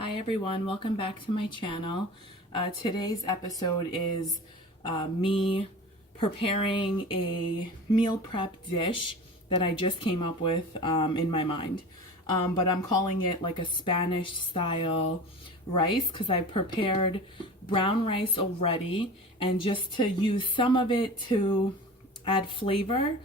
Hi everyone, welcome back to my channel. Today's episode is me preparing a meal prep dish that I just came up with in my mind. But I'm calling it like a Spanish style rice because I prepared brown rice already, and just to use some of it to add flavor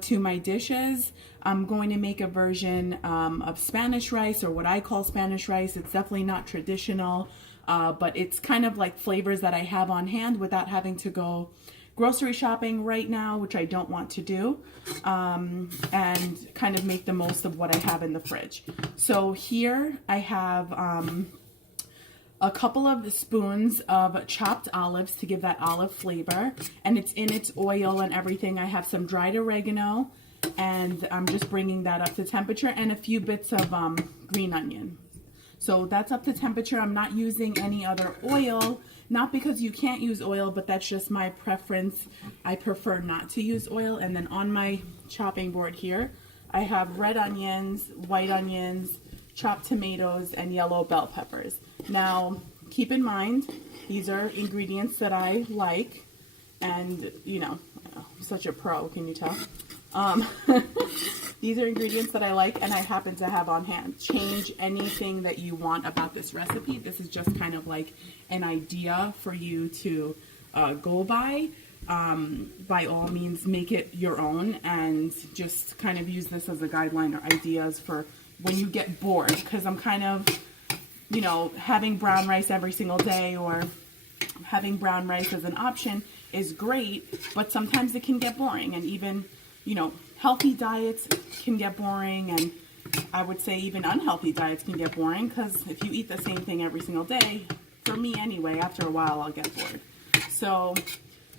to my dishes, I'm going to make a version of Spanish rice, or what I call Spanish rice. It's definitely not traditional, but it's kind of like flavors that I have on hand without having to go grocery shopping right now, which I don't want to do, and kind of make the most of what I have in the fridge. So here I have a couple of spoons of chopped olives to give that olive flavor, and it's in its oil and everything. I have some dried oregano, and I'm just bringing that up to temperature, and a few bits of green onion. So that's up to temperature. I'm not using any other oil, not because you can't use oil, but that's just my preference. I prefer not to use oil. And then on my chopping board here, I have red onions, white onions, chopped tomatoes, and yellow bell peppers. Now, keep in mind, these are ingredients that I like, and, you know, I'm such a pro, can you tell? These are ingredients that I like and I happen to have on hand. Change anything that you want about this recipe. This is just kind of like an idea for you to go by. By all means, make it your own, and just kind of use this as a guideline or ideas for when you get bored, because I'm kind of, you know, having brown rice every single day, or having brown rice as an option is great, but sometimes it can get boring, and even, you know, healthy diets can get boring, and I would say even unhealthy diets can get boring, because if you eat the same thing every single day, for me anyway, after a while I'll get bored. So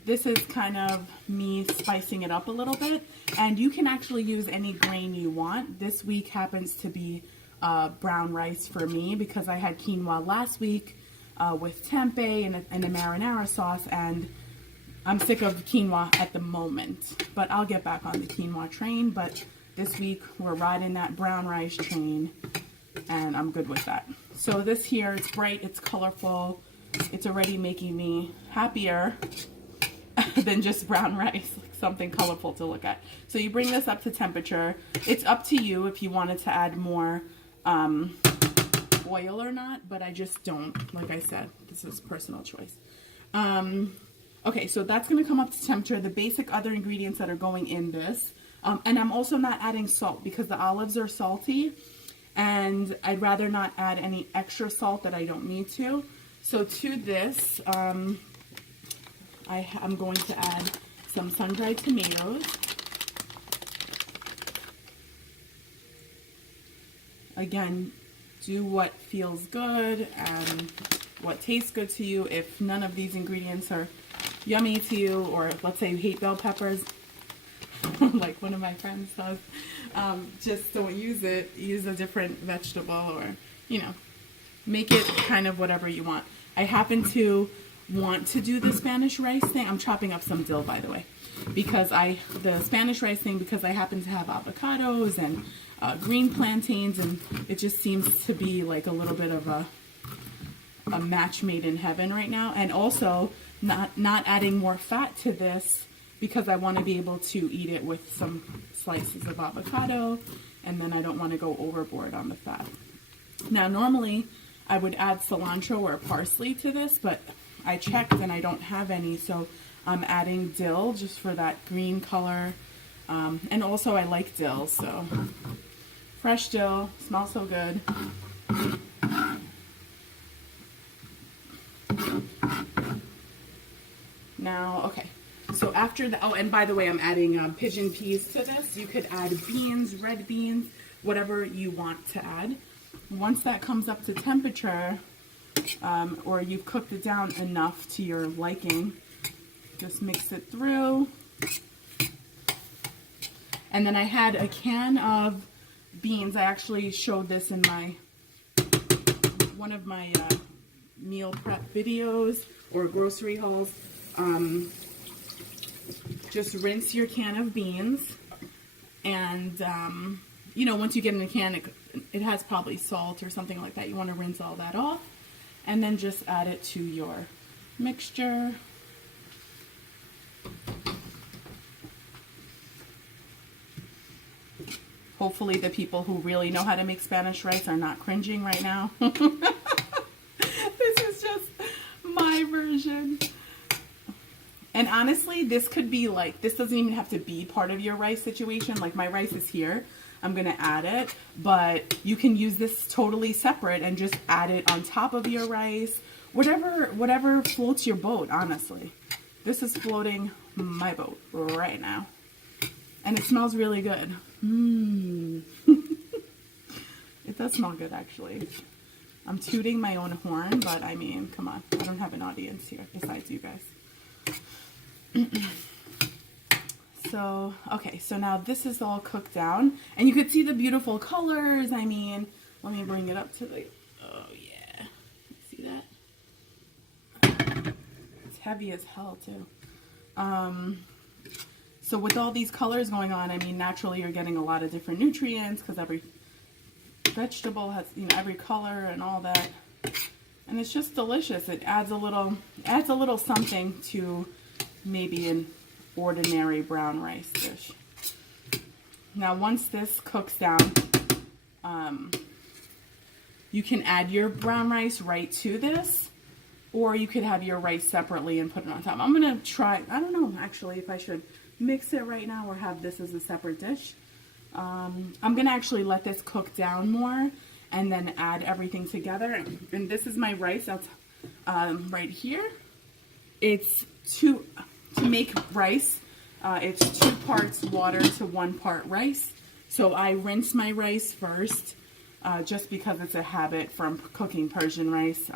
this is kind of me spicing it up a little bit, and you can actually use any grain you want. This week happens to be brown rice for me because I had quinoa last week with tempeh and a marinara sauce, and I'm sick of quinoa at the moment, but I'll get back on the quinoa train. But this week we're riding that brown rice train, and I'm good with that. So this here, it's bright, it's colorful, it's already making me happier than just brown rice, like something colorful to look at. So you bring this up to temperature. It's up to you if you wanted to add more oil or not, but I just don't. Like I said, this is personal choice. Okay, so that's going to come up to temperature. The basic other ingredients that are going in this, and I'm also not adding salt because the olives are salty, and I'd rather not add any extra salt that I don't need to. So to this, I'm going to add some sun-dried tomatoes. Again, do what feels good and what tastes good to you. If none of these ingredients are yummy to you, or let's say you hate bell peppers, like one of my friends does, just don't use it. Use a different vegetable, or, you know, make it kind of whatever you want. I happen to want to do the Spanish rice thing. I'm chopping up some dill, by the way, because the Spanish rice thing, because I happen to have avocados and green plantains, and it just seems to be like a little bit of a match made in heaven right now. And also not adding more fat to this, because I want to be able to eat it with some slices of avocado, and then I don't want to go overboard on the fat. Now, normally I would add cilantro or parsley to this, but I checked and I don't have any, so I'm adding dill just for that green color. And also I like dill, so fresh dill smells so good. Now, okay, so after the, oh, and by the way, I'm adding pigeon peas to this. You could add beans, red beans, whatever you want to add. Once that comes up to temperature, or you've cooked it down enough to your liking, just mix it through. And then I had a can of beans. I actually showed this in one of my meal prep videos or grocery hauls. Just rinse your can of beans, and you know, once you get in a can, it has probably salt or something like that. You want to rinse all that off and then just add it to your mixture. Hopefully the people who really know how to make Spanish rice are not cringing right now. This is just my version. And honestly, this could be like, this doesn't even have to be part of your rice situation. Like my rice is here. I'm going to add it, but you can use this totally separate and just add it on top of your rice. Whatever floats your boat, honestly. This is floating my boat right now. And it smells really good. It does smell good, actually. I'm tooting my own horn, but I mean, come on. I don't have an audience here besides you guys. So, okay, so now this is all cooked down. And you could see the beautiful colors. I mean, let me bring it up to the... Oh, yeah. See that? It's heavy as hell, too. So with all these colors going on, I mean, naturally you're getting a lot of different nutrients because every vegetable has, you know, every color and all that. And it's just delicious. It adds a little something to maybe an ordinary brown rice dish. Now, once this cooks down, you can add your brown rice right to this, or you could have your rice separately and put it on top. I'm going to try, I don't know actually if I should mix it right now or have this as a separate dish. I'm going to actually let this cook down more and then add everything together. And this is my rice right here. It's to make rice, it's 2 parts water to 1 part rice. So I rinse my rice first, just because it's a habit from cooking Persian rice.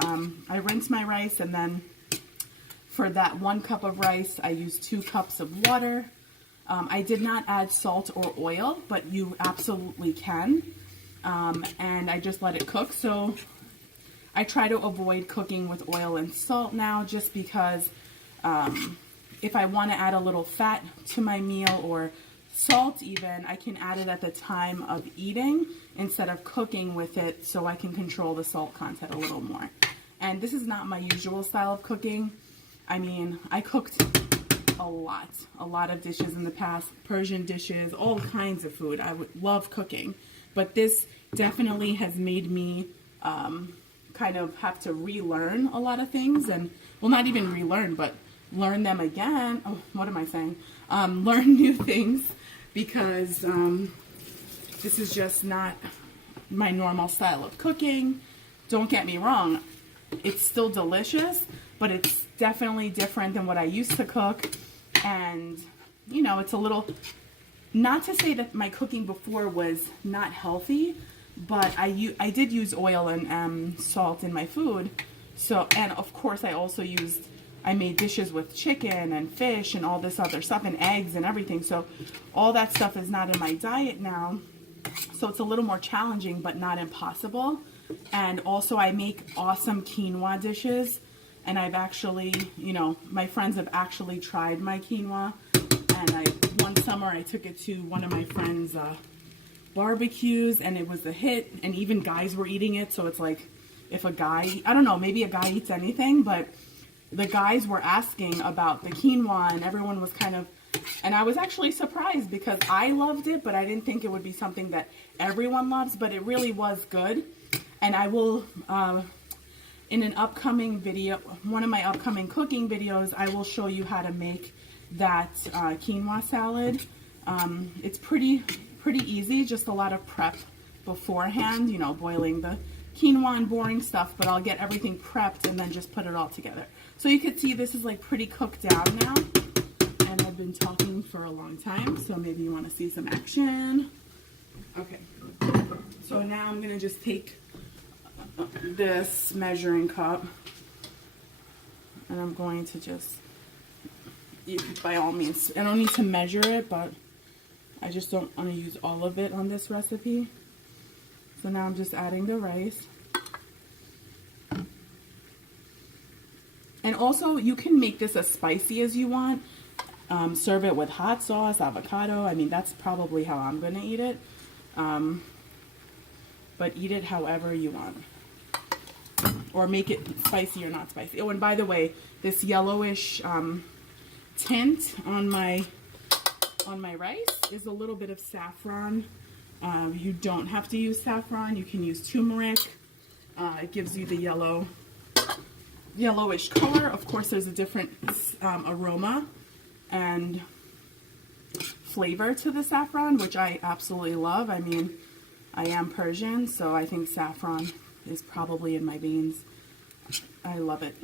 I rinse my rice, and then for that 1 cup of rice, I use 2 cups of water. I did not add salt or oil, but you absolutely can. And I just let it cook. So I try to avoid cooking with oil and salt now, just because if I want to add a little fat to my meal, or salt even, I can add it at the time of eating instead of cooking with it, so I can control the salt content a little more. And this is not my usual style of cooking. I mean, I cooked a lot of dishes in the past, Persian dishes, all kinds of food. I would love cooking, but this definitely has made me kind of have to relearn a lot of things, and well, not even relearn, but learn them again. Oh, what am I saying? Learn new things, because this is just not my normal style of cooking. Don't get me wrong, it's still delicious, but it's definitely different than what I used to cook. And you know, it's a little, not to say that my cooking before was not healthy, but I did use oil and salt in my food. So, and of course I made dishes with chicken and fish and all this other stuff, and eggs and everything. So all that stuff is not in my diet now. So it's a little more challenging, but not impossible. And also I make awesome quinoa dishes. And I've actually, you know, my friends have actually tried my quinoa. And one summer I took it to one of my friends' barbecues, and it was a hit. And even guys were eating it. So it's like, if a guy, I don't know, maybe a guy eats anything, but the guys were asking about the quinoa, and everyone was kind of, and I was actually surprised because I loved it, but I didn't think it would be something that everyone loves, but it really was good. And I will, in an upcoming video, one of my upcoming cooking videos, I will show you how to make that quinoa salad. It's pretty easy, just a lot of prep beforehand, you know, boiling the quinoa and boring stuff, but I'll get everything prepped and then just put it all together. So you can see this is like pretty cooked down now, and I've been talking for a long time, so maybe you want to see some action. Okay, so now I'm going to just take this measuring cup, and I'm going to just, by all means, I don't need to measure it, but I just don't want to use all of it on this recipe. So now I'm just adding the rice. And also, you can make this as spicy as you want. Serve it with hot sauce, avocado. I mean, that's probably how I'm going to eat it. But but eat it however you want. Or make it spicy or not spicy. Oh, and by the way, this yellowish tint on my rice is a little bit of saffron. You don't have to use saffron. You can use turmeric. It gives you the yellowish color. Of course, there's a different aroma and flavor to the saffron, which I absolutely love. I mean, I am Persian, so I think saffron is probably in my veins. I love it.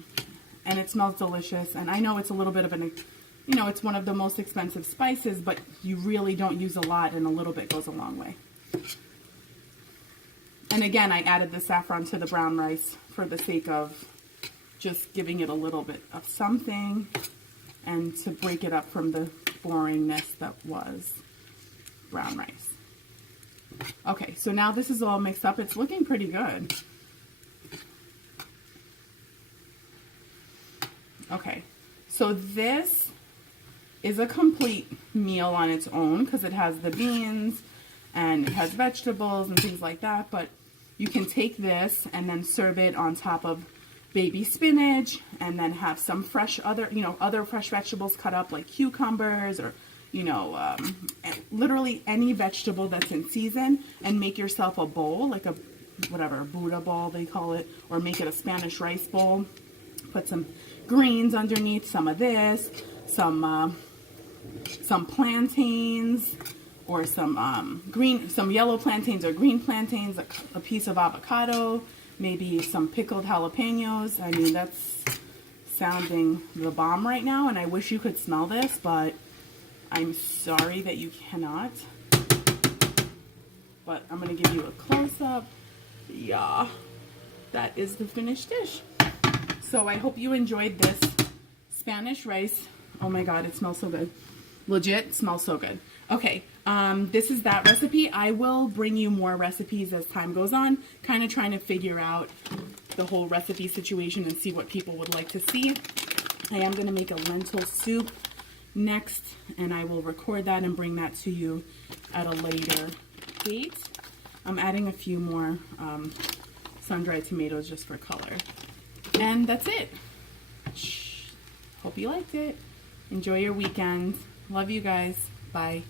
And it smells delicious. And I know it's a little bit of an, you know, it's one of the most expensive spices, but you really don't use a lot, and a little bit goes a long way. And again, I added the saffron to the brown rice for the sake of just giving it a little bit of something and to break it up from the boringness that was brown rice. Okay, so now this is all mixed up. It's looking pretty good. Okay, so this is a complete meal on its own because it has the beans and it has vegetables and things like that, but you can take this and then serve it on top of baby spinach and then have some fresh other fresh vegetables cut up like cucumbers or literally any vegetable that's in season, and make yourself a bowl, like a Buddha bowl they call it, or make it a Spanish rice bowl. Put some greens underneath, some of this, some plantains, or some yellow plantains or green plantains, a piece of avocado, maybe some pickled jalapenos. I mean, that's sounding the bomb right now, and I wish you could smell this, but I'm sorry that you cannot. But I'm going to give you a close-up. Yeah, that is the finished dish. So I hope you enjoyed this Spanish rice. Oh my God, it smells so good. Legit, smells so good. Okay, this is that recipe. I will bring you more recipes as time goes on, kind of trying to figure out the whole recipe situation and see what people would like to see. I am going to make a lentil soup next, and I will record that and bring that to you at a later date. I'm adding a few more sun-dried tomatoes just for color. And that's it. Hope you liked it. Enjoy your weekend. Love you guys. Bye.